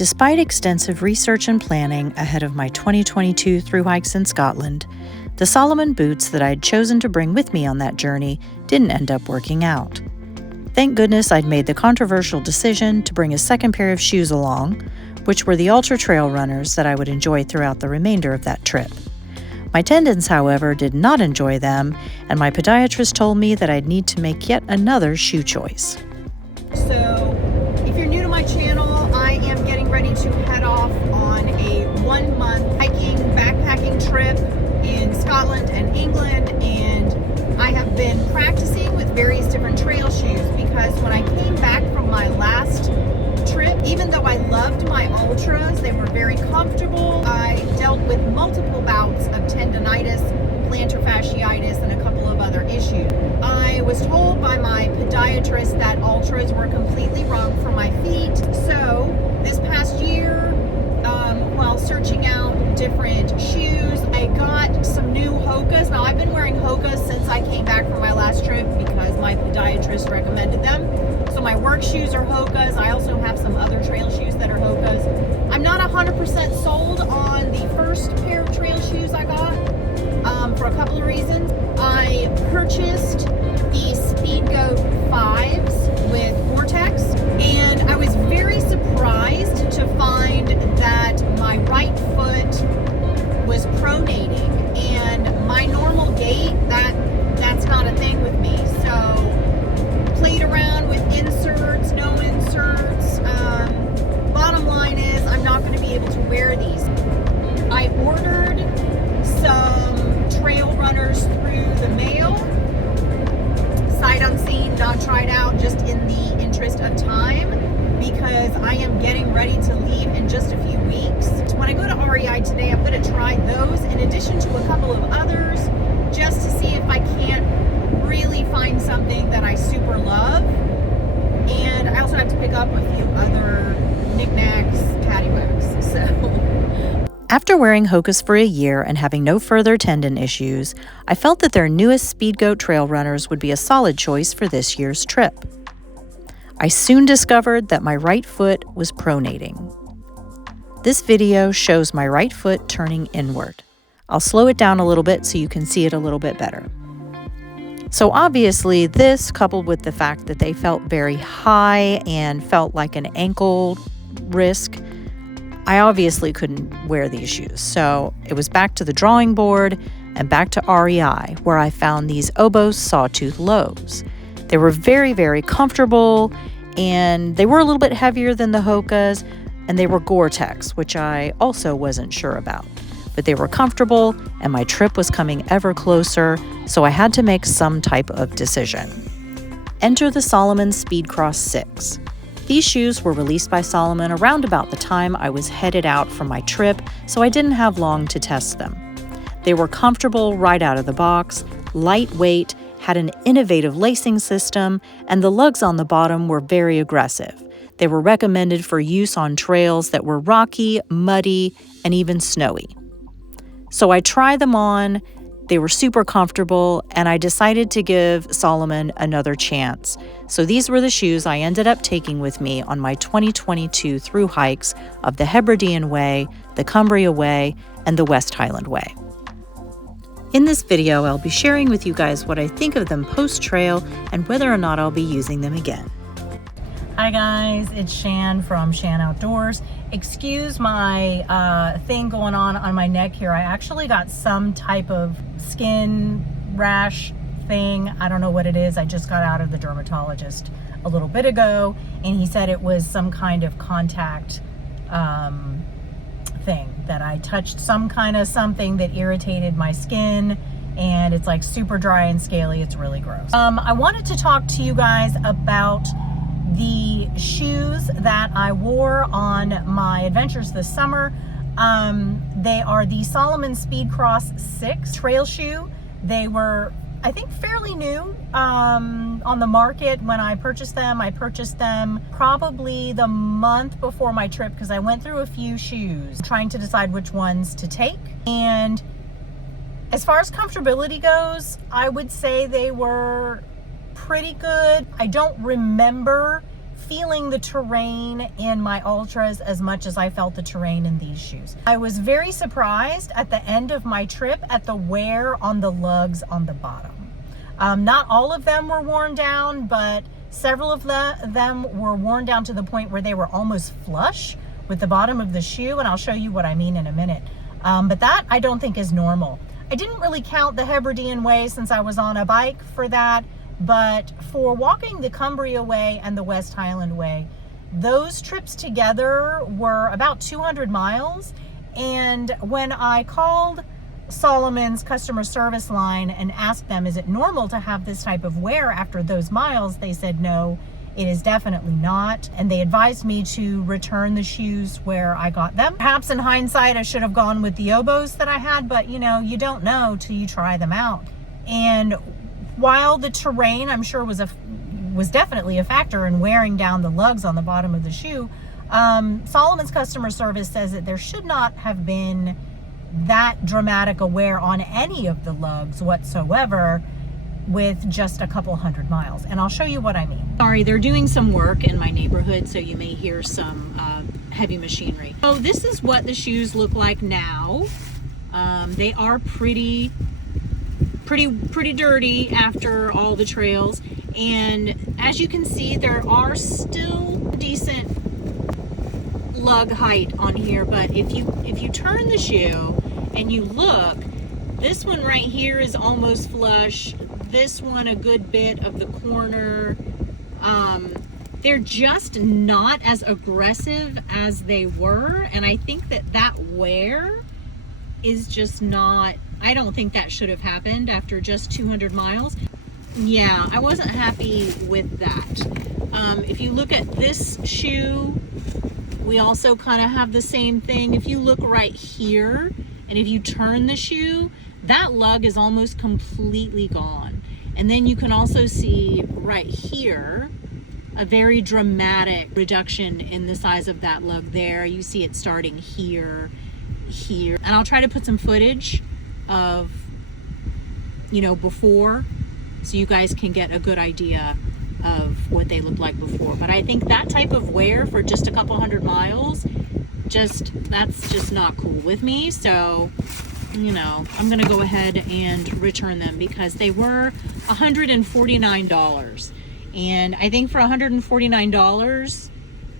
Despite extensive research and planning ahead of my 2022 thru hikes in Scotland, the Salomon boots that I had chosen to bring with me on that journey didn't end up working out. Thank goodness I'd made the controversial decision to bring a second pair of shoes along, which were the Ultra Trail runners that I would enjoy throughout the remainder of that trip. My tendons, however, did not enjoy them, and my podiatrist told me that I'd need to make yet another shoe choice. So, if you're new to my channel, I am getting ready to head off on a 1-month hiking, backpacking trip in Scotland and England, and I have been practicing with various different trail shoes because when I came back from my last trip, even though I loved my Ultras, they were very comfortable. I dealt with multiple bouts of tendonitis, plantar fasciitis, and a couple of other issues. I was told by my podiatrist that Ultras were completely wrong for my feet. So this past year, while searching out different shoes, I got some new Hokas. Now I've been wearing Hokas since I came back from my last trip because my podiatrist recommended them. So my work shoes are Hokas. I also have some other trail shoes that are Hokas. I'm not 100% sold on the first pair of trail shoes I got for a couple of reasons. I purchased the Speedgoat 5s with Vortex, and I was very surprised to find that my right foot was pronating, and my normal gait, that's not a thing with me. So played around with inserts, no inserts. Bottom line is I'm not going to be able to wear these. I ordered some trail runners through the mail, sight unseen, not tried out, just in the interest of time, because I am getting ready to leave in just a few weeks. When I go to REI today, I'm going to try those in addition to a couple of others, just to see if I can't really find something that I super love. And I also have to pick up a few other knickknacks, paddywhacks. So After wearing Hokas for a year and having no further tendon issues, I felt that their newest Speedgoat trail runners would be a solid choice for this year's trip. I soon discovered that my right foot was pronating. This video shows my right foot turning inward. I'll slow it down a little bit so you can see it a little bit better. So obviously this, coupled with the fact that they felt very high and felt like an ankle risk, I obviously couldn't wear these shoes. So it was back to the drawing board and back to REI, where I found these Oboz Sawtooth Lows. They were very, very comfortable, and they were a little bit heavier than the Hokas, and they were Gore-Tex, which I also wasn't sure about. But they were comfortable, and my trip was coming ever closer, so I had to make some type of decision. Enter the Salomon Speedcross 6. These shoes were released by Salomon around about the time I was headed out for my trip, so I didn't have long to test them. They were comfortable right out of the box, lightweight, had an innovative lacing system, and the lugs on the bottom were very aggressive. They were recommended for use on trails that were rocky, muddy, and even snowy. So I tried them on. They were super comfortable, and I decided to give Salomon another chance. So these were the shoes I ended up taking with me on my 2022 thru hikes of the Hebridean Way, the Cumbria Way, and the West Highland Way. In this video, I'll be sharing with you guys what I think of them post-trail and whether or not I'll be using them again. Hi guys, it's Shan from Shan Outdoors. Excuse my thing going on my neck here. I actually got some type of skin rash thing. I don't know what it is. I just got out of the dermatologist a little bit ago, and he said it was some kind of contact thing, that I touched some kind of something that irritated my skin, and it's like super dry and scaly. It's really gross. I wanted to talk to you guys about the shoes that I wore on my adventures this summer. They are the Salomon Speedcross 6 trail shoe. They were, I think, fairly new on the market when I purchased them. I purchased them probably the month before my trip because I went through a few shoes trying to decide which ones to take. And as far as comfortability goes, I would say they were pretty good. I don't remember feeling the terrain in my Ultras as much as I felt the terrain in these shoes. I was very surprised at the end of my trip at the wear on the lugs on the bottom. Not all of them were worn down, but several of them were worn down to the point where they were almost flush with the bottom of the shoe, and I'll show you what I mean in a minute. But that I don't think is normal. I didn't really count the Hebridean Way since I was on a bike for that, but for walking the Cumbria Way and the West Highland Way, those trips together were about 200 miles. And when I called Salomon's customer service line and asked them, is it normal to have this type of wear after those miles? They said, no, it is definitely not. And they advised me to return the shoes where I got them. Perhaps in hindsight, I should have gone with the oboes that I had, but you know, you don't know till you try them out. And while the terrain, I'm sure, was definitely a factor in wearing down the lugs on the bottom of the shoe, Salomon's customer service says that there should not have been that dramatic a wear on any of the lugs whatsoever with just a couple hundred miles. And I'll show you what I mean. Sorry, they're doing some work in my neighborhood, so you may hear some heavy machinery. So this is what the shoes look like now. They are pretty dirty after all the trails. And as you can see, there are still decent lug height on here, but if you turn the shoe and you look, this one right here is almost flush, this one a good bit of the corner. They're just not as aggressive as they were, and I think that wear is just not, I don't think that should have happened after just 200 miles. Yeah, I wasn't happy with that. If you look at this shoe, we also kind of have the same thing. If you look right here, and if you turn the shoe, that lug is almost completely gone. And then you can also see right here, a very dramatic reduction in the size of that lug there. You see it starting here. And I'll try to put some footage of, you know, before, so you guys can get a good idea of what they looked like before. But I think that type of wear for just a couple hundred miles, that's just not cool with me. So, you know, I'm gonna go ahead and return them because they were $149. And I think for $149,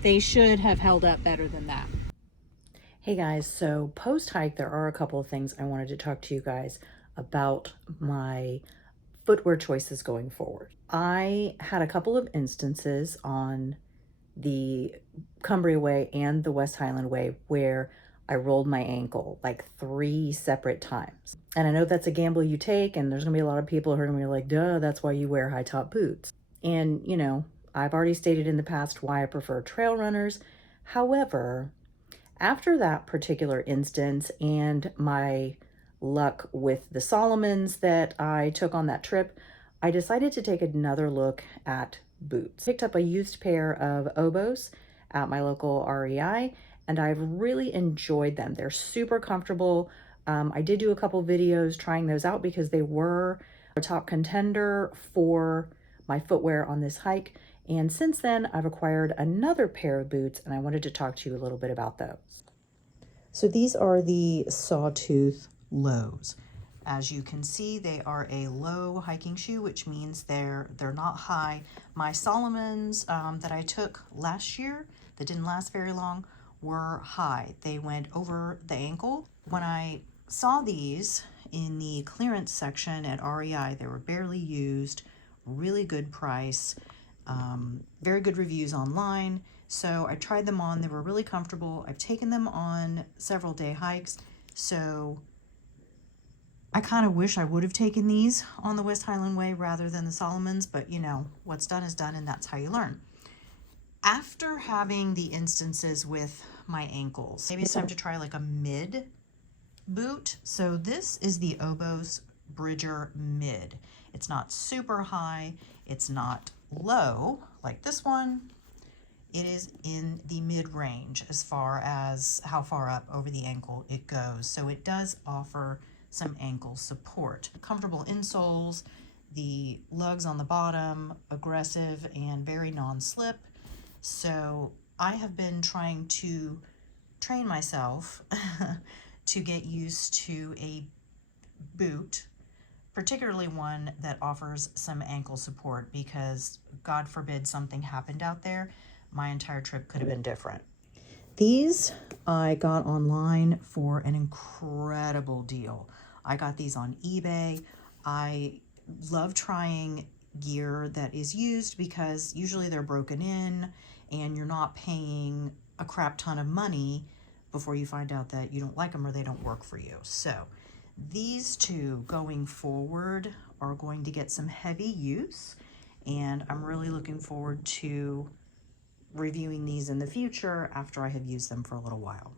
they should have held up better than that. Hey guys, so post-hike, there are a couple of things I wanted to talk to you guys about my footwear choices going forward. I had a couple of instances on the Cumbria Way and the West Highland Way where I rolled my ankle like 3 separate times. And I know that's a gamble you take, and there's gonna be a lot of people who are gonna be like, duh, that's why you wear high top boots. And you know, I've already stated in the past why I prefer trail runners. However, after that particular instance and my luck with the Salomons that I took on that trip, I decided to take another look at boots. Picked up a used pair of oboes at my local REI, and I've really enjoyed them. They're super comfortable. I did do a couple videos trying those out because they were a top contender for my footwear on this hike. And since then, I've acquired another pair of boots, and I wanted to talk to you a little bit about those. So these are the Sawtooth Lows. As you can see, they are a low hiking shoe, which means they're not high. My Salomons that I took last year that didn't last very long were high. They went over the ankle. When I saw these in the clearance section at REI, they were barely used, really good price, very good reviews online. So I tried them on. They were really comfortable. I've taken them on several day hikes. So I kind of wish I would have taken these on the West Highland Way rather than the Salomons, but you know, what's done is done, and that's how you learn. After having the instances with my ankles, maybe it's time to try like a mid boot. So this is the Obos Bridger Mid. It's not super high. It's not low like this one. It is in the mid range as far as how far up over the ankle it goes. So it does offer some ankle support. Comfortable insoles, the lugs on the bottom, aggressive and very non-slip. So I have been trying to train myself to get used to a boot, particularly one that offers some ankle support, because God forbid something happened out there, my entire trip could have been different. These I got online for an incredible deal. I got these on eBay. I love trying gear that is used because usually they're broken in and you're not paying a crap ton of money before you find out that you don't like them or they don't work for you. So these two going forward are going to get some heavy use, and I'm really looking forward to reviewing these in the future after I have used them for a little while.